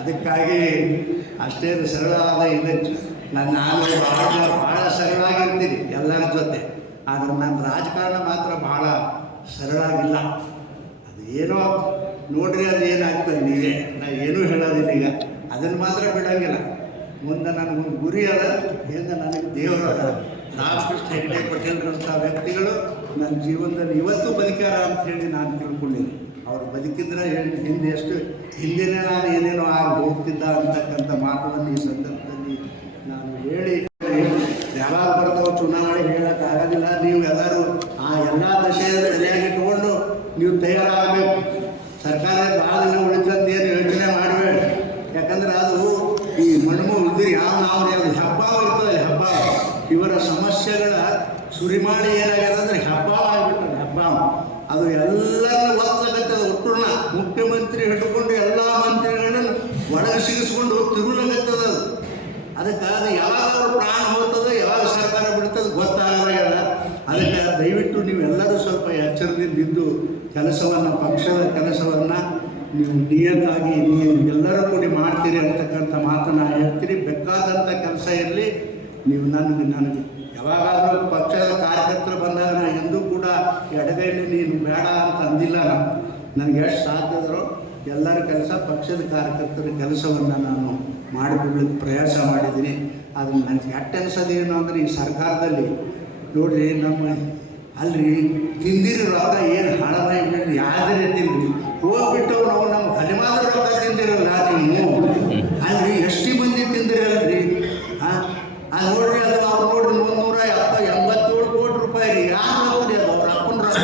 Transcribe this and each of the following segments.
ಅದಕ್ಕಾಗಿ ಅಷ್ಟೇ ಸರಳವಾದ ಇದೆ. ನಾನು ಭಾಳ ಸರಳಾಗಿರ್ತೀನಿ ಎಲ್ಲರ ಜೊತೆ, ಆದರೆ ನನ್ನ ರಾಜಕಾರಣ ಮಾತ್ರ ಭಾಳ ಸರಳಾಗಿಲ್ಲ. ಅದು ಏನೋ ನೋಡ್ರಿ, ಅದು ಏನಾಗ್ತದೆ ನೀವೇ, ನಾನು ಏನೂ ಹೇಳೋದಿಲ್ಲ. ಈಗ ಅದನ್ನು ಮಾತ್ರ ಬಿಡೋಂಗಿಲ್ಲ. ಮುಂದೆ ನನಗೊಂದು ಗುರಿ ಅದ, ಹಿಂದೆ ನನಗೆ ದೇವರು ಅದ. ರಾಮಕೃಷ್ಣ ಹೆಗಡೆ ಪಟೇಲ್ರಂಥ ವ್ಯಕ್ತಿಗಳು ನನ್ನ ಜೀವನದಲ್ಲಿ ಇವತ್ತು ಬದುಕ್ಯಾರ ಅಂಥೇಳಿ ನಾನು ತಿಳ್ಕೊಂಡಿದ್ದೀನಿ. ಅವ್ರು ಬದುಕಿದ್ರೆ ಹಿಂದೆ ಎಷ್ಟು ಹಿಂದಿನೇ ನಾನು ಏನೇನೋ ಆಗಿ ಹೋಗ್ತಿದ್ದ ಅಂತಕ್ಕಂಥ ಮಾತುಗಳನ್ನು ಈ ಸಂದರ್ಭದಲ್ಲಿ ನಾನು ಹೇಳಿ, ಯಾವಾಗ ಬರ್ತಾವೆ ಚುನಾವಣೆ ಹೇಳೋಕ್ಕಾಗೋದಿಲ್ಲ. ನೀವು ಎಲ್ಲರೂ ಆ ಎಲ್ಲ ದಶೆಯನ್ನು ತಲೆಯಾಗಿಟ್ಕೊಂಡು ನೀವು ತಯಾರಾಗಬೇಕು. ಸರ್ಕಾರ ಭಾಳ ದಿನ ಉಳಿತಂತ ಏನು ಯೋಚನೆ ಮಾಡಬೇಡಿ. ಯಾಕಂದ್ರೆ ಅದು ಈ ಮಣ್ಣು ಉದ್ರಿ ನಾವು ಹಬ್ಬ ಇರ್ತದೆ. ಹಬ್ಬ ಇವರ ಸಮಸ್ಯೆಗಳ ಸುರಿಮಾಳಿ ಏನಾಗ್ಯದಂದ್ರೆ ಹಬ್ಬ ಆಗಿಬಿಟ್ಟದೆ. ಹಬ್ಬ ಅದು ಎಲ್ಲರನ್ನು ಒತ್ತಲಗತ್ತದ. ಒಟ್ಟುನ ಮುಖ್ಯಮಂತ್ರಿ ಹಿಡ್ಕೊಂಡು ಎಲ್ಲ ಮಂತ್ರಿಗಳನ್ನು ಒಳಗೆ ಸಿಗಿಸ್ಕೊಂಡು ತಿರುಗಲಗತ್ತದ. ಅದಕ್ಕೆ ಅದು ಯಾವಾಗ ಅವ್ರ ಪ್ರಾಣ ಹೋಗ್ತದೆ, ಯಾವಾಗ ಸರ್ಕಾರ ಬಿಡ್ತದೆ ಗೊತ್ತಾಗಲ್ಲ. ಅದಕ್ಕೆ ದಯವಿಟ್ಟು ನೀವೆಲ್ಲರೂ ಸ್ವಲ್ಪ ಎಚ್ಚರದಿಂದಿದ್ದು ಕೆಲಸವನ್ನು, ಪಕ್ಷದ ಕೆಲಸವನ್ನು ನೀವು ನಿಯತ್ತಾಗಿ ನೀವು ಎಲ್ಲರೂ ಕೂಡಿ ಮಾಡ್ತೀರಿ ಅಂತಕ್ಕಂಥ ಮಾತನ್ನು ಹೇಳ್ತೀರಿ. ಬೇಕಾದಂಥ ಕೆಲಸ ಇರಲಿ. ನೀವು ನನಗೆ ಯಾವಾಗಾದರೂ ಪಕ್ಷದ ಕಾರ್ಯಕರ್ತರು ಬಂದಾಗ ನಾನು ಎಂದೂ ಕೂಡ ಎಡಗೈಲಿ ನೀನು ಬೇಡ ಅಂತ ಅಂದಿಲ್ಲ. ನನಗೆ ಎಷ್ಟು ಸಾಧ್ಯದರೋ ಎಲ್ಲರ ಕೆಲಸ, ಪಕ್ಷದ ಕಾರ್ಯಕರ್ತರ ಕೆಲಸವನ್ನು ನಾನು ಮಾಡಿಕೊಳ್ಳಿಕ್ಕೆ ಪ್ರಯಾಸ ಮಾಡಿದ್ದೀನಿ. ಅದು ನನಗೆ ಕೆಟ್ಟ ಅನಿಸೋದೇನು ಅಂದರೆ, ಈ ಸರ್ಕಾರದಲ್ಲಿ ನೋಡಿರಿ, ನಮ್ಮ ಅಲ್ರಿ ತಿಂದಿರಿ ರೊಕ್ಕ ಏನು ಹಾಳದ ಬಿಡ್ರಿ, ಯಾವ್ದೇ ತಿಂದ್ರಿ ಹೋಗ್ಬಿಟ್ಟು ನಾವು ನಮ್ಮ ಹಲಿಮಾದ ರೊಕ್ಕ ತಿಂದಿರಲ್ಲ ನೀವು. ಅಲ್ರಿ ಎಷ್ಟು ಮಂದಿ ತಿಂದಿರಲ್ರಿ. ಅದು ನೋಡ್ರಿ, ಅದು ಅವ್ರು ನೋಡ್ರಿ 187 ಕೋಟಿ ರೂಪಾಯಿ ರೀ. ಯಾರು ರೊಕ್ಕ ಅದು? ಅವ್ರು ಅಪ್ಪನ ರೊಕ್ಕ,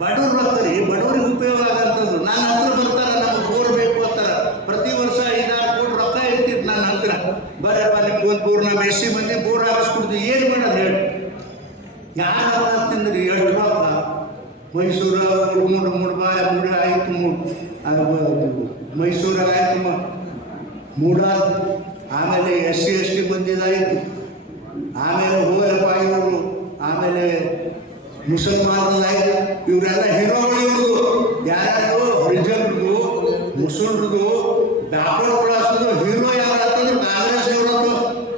ಬಡವ್ರ ರೊಕ್ಕ ರೀ. ಬಡವ್ರಿಗೆ ಉಪಯೋಗ ಆಗಂಥದ್ದು. ನನ್ನ ಹತ್ರ ಬರ್ತಾರೆ, ನಮಗೆ ಬೋರ್ ಬೇಕು ಅಂತಾರೆ. ಪ್ರತಿ ವರ್ಷ 5-6 ಕೋಟಿ ರೊಕ್ಕ ಇರ್ತಿತ್ತು ನನ್ನ ಹತ್ರ. ಬರಪ್ಪ ನಿಮ್ಗೆ ಒಂದು ಬೋರ್, ನಾವು ಎಸ್ ಸಿ ಮಂದಿ ಬೋರ್ ಹಾಕಿಸ್ಕೊಡ್ತೀವಿ. ಏನು ಮಾಡೋದು ಹೇಳಿ? ಯಾರು ತಿಂದ್ರಿ? ಎಷ್ಟು ರೊಕ್ಕ? ಮೈಸೂರು ಮೂಡು ಆಯಿತು, ಮೈಸೂರಾಗ ಆಯಿತು, ಮೂಡಾದ, ಆಮೇಲೆ ಎಸ್ ಸಿ ಎಸ್ ಟಿ ಬಂದಿದ್ದಾಯಿತು, ಆಮೇಲೆ ಹೋಗಪ್ಪ ಇವರು, ಆಮೇಲೆ ಮುಸಲ್ಮಾನರಾಯಿತು. ಇವರೆಲ್ಲ ಹೀರೋಗಳು. ಇವ್ರದ್ದು ಯಾರ್ಯಾರು? ರಿಜರ್ವ್ದು, ಮುಸಲ್ರದು, ಡಾಕ್ಟರ್ ಕ್ಲಾಸದು ಹೀರೋ ಯಾರು ಅಂತಂದ್ರೆ ಕಾಂಗ್ರೆಸ್ನವ್ರದ್ದು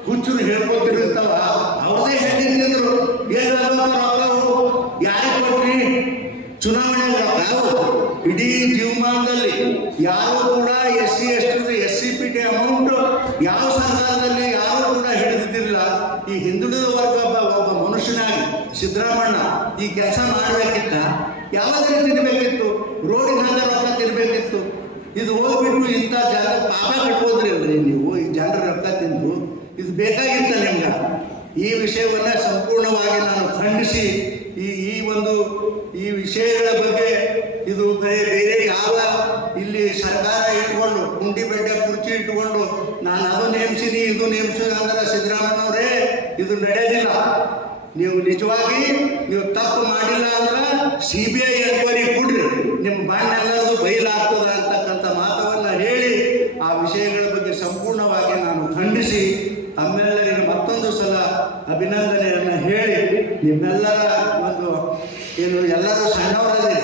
ಹುಚ್ಚರು ಹೇಳ್ಕೊತಿರ್ತಾವ. ಅವ್ರದೇ ಹೇಳ್ತಿದ್ರು. ಏನು ರೊಕ್ಕವು ಯಾರಿಗೆ ಕೊಟ್ರಿ? ಚುನಾವಣೆ ರೊಕ್ಕ. ಇಡೀ ಜೀವಮಾನದಲ್ಲಿ ಯಾರು ಕೂಡ S C S T S C P T amount ಯಾವ ಸರ್ಕಾರದಲ್ಲಿ ಯಾರು ಕೂಡ ಹಿಡಿದಿದ್ದಿಲ್ಲ. ಈ ಹಿಂದುಳಿದ ವರ್ಗ ಒಬ್ಬ ಮನುಷ್ಯನಾಗಿ ಸಿದ್ದರಾಮಣ್ಣ ಈ ಕೆಲಸ ಮಾಡಬೇಕಿತ್ತ? ಯಾವಾಗಲೂ ತಿನ್ನಬೇಕಿತ್ತು, ರೋಡಿಗೆ ಹಾಗೆ ರೊಕ್ಕ ತಿನ್ನಬೇಕಿತ್ತು. ಇದು ಹೋಗ್ಬಿಟ್ಟು ಇಂಥ ಜನ ಪಾಪ ಕಟ್ಬೋದ್ರಿ ಅಲ್ರಿ ನೀವು. ಈ ಜನರ ರೊಕ್ಕ ತಿಂದು ಇದು ಬೇಕಾಗಿತ್ತ ನಿಮ್ಗೆ? ಈ ವಿಷಯವನ್ನು ಸಂಪೂರ್ಣವಾಗಿ ನಾನು ಖಂಡಿಸಿ ಈ ವಿಷಯಗಳ ಬಗ್ಗೆ ಇದು ಬೇರೆ ಯಾವ ಇಲ್ಲಿ ಸರ್ಕಾರ ಇಟ್ಕೊಂಡು ಕುಂಡಿ ಬೆಡ್ಡೆ ಕುರ್ಚಿ ಇಟ್ಕೊಂಡು ನಾನು ಅದು ನೇಮಿಸಿನಿ ಇದು ನೇಮಿಸಿದ ಅಂದ್ರೆ ಸಿದ್ದರಾಮಯ್ಯನವರೇ ಇದು ನಡೆಯೋದಿಲ್ಲ. ನೀವು ನಿಜವಾಗಿ ನೀವು ತಪ್ಪು ಮಾಡಿಲ್ಲ ಅಂದ್ರೆ CBI ಎನ್ಕ್ವೈರಿ ಕೊಡ್ರಿ, ನಿಮ್ಮ ಬಣ್ಣೆಲ್ಲರದು ಬಯಲಾಗ್ತದ ಅಂತಕ್ಕಂಥ ಮಾತವನ್ನು ಹೇಳಿ ಆ ವಿಷಯಗಳ ಬಗ್ಗೆ ಸಂಪೂರ್ಣವಾಗಿ ನಾನು ಖಂಡಿಸಿ ತಮ್ಮೆಲ್ಲರಿಗೆ ಮತ್ತೊಂದು ಸಲ ಅಭಿನಂದನೆಯನ್ನು ಹೇಳಿ, ನಿಮ್ಮೆಲ್ಲರ ಒಂದು ಏನು ಎಲ್ಲರೂ ಸಣ್ಣವರಲ್ಲಿ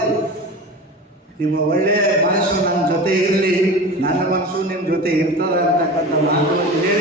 ನಿಮ್ಮ ಒಳ್ಳೆಯ ಮನಸ್ಸು ನನ್ನ ಜೊತೆ ಇರಲಿ, ನನ್ನ ಮನಸ್ಸು ನಿಮ್ಮ ಜೊತೆ ಇರ್ತದೆ ಅಂತಕ್ಕಂಥ ಮಾತನ್ನು ಹೇಳಿ